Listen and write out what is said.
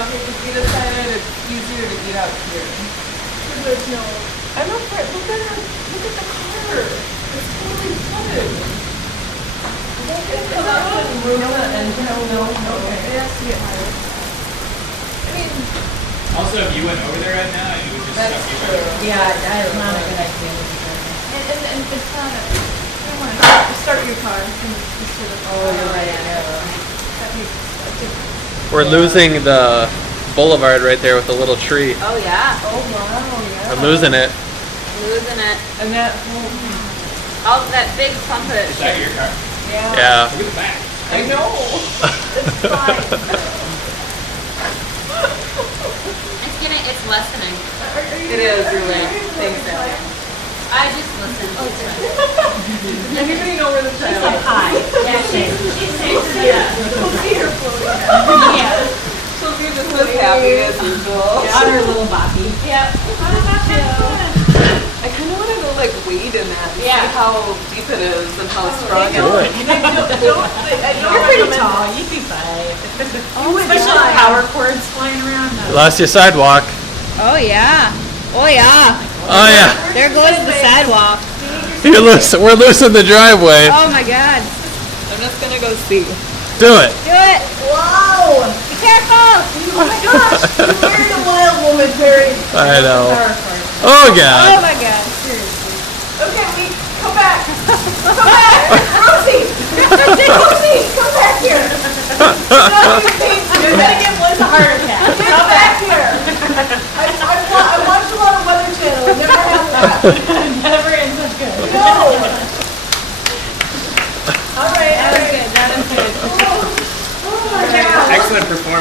okay, because we decided it's easier to eat out here. There's no... I don't care. Look at the car. It's totally flooded. It's not like Runa and no. Okay, it has to get higher. I mean... Also, if you went over there right now, you would just That's suck true. you. Yeah, it's not a good idea. And it's not a... I don't want to start your car instead of... Oh, you're right, I know. That makes a difference. We're losing the boulevard right there with the little tree. Oh yeah. Oh, wow, yeah. We're losing it. Losing it. And that whole... All that big clump of Is that your car? Yeah. Yeah. Look at the back. I know. It's fine. It's lessening. It is really. Thanks, Ellie. I just listened. Oh, Anybody know where the child is? Hi. Yeah, she's We'll see her floating down. Yeah. She'll be just as happy as usual. On her little boppy. Yep. I kind of want to go like wade in that and Yeah. see how deep it is and how strong it Do is. it. You're pretty tall. You'd be fine. Especially with power cords flying around. Lost your sidewalk. Oh yeah. Oh yeah. Oh yeah. There goes the sidewalk. We're losing the driveway. Oh my god. I'm just gonna go see. Do it. Do it. Whoa! Be careful. Oh my gosh! You married a wild woman, Terry. I know. Power cords. Oh Oh God. my god. Okay, we come back. Come back! Rosie! Rosie! Come back here! You're gonna give Liz a heart attack. Come back here! I watched a lot of Weather Channel. It never happened. Never ends up good. No! Alright, That was good. That was good. Oh my god. Excellent performance.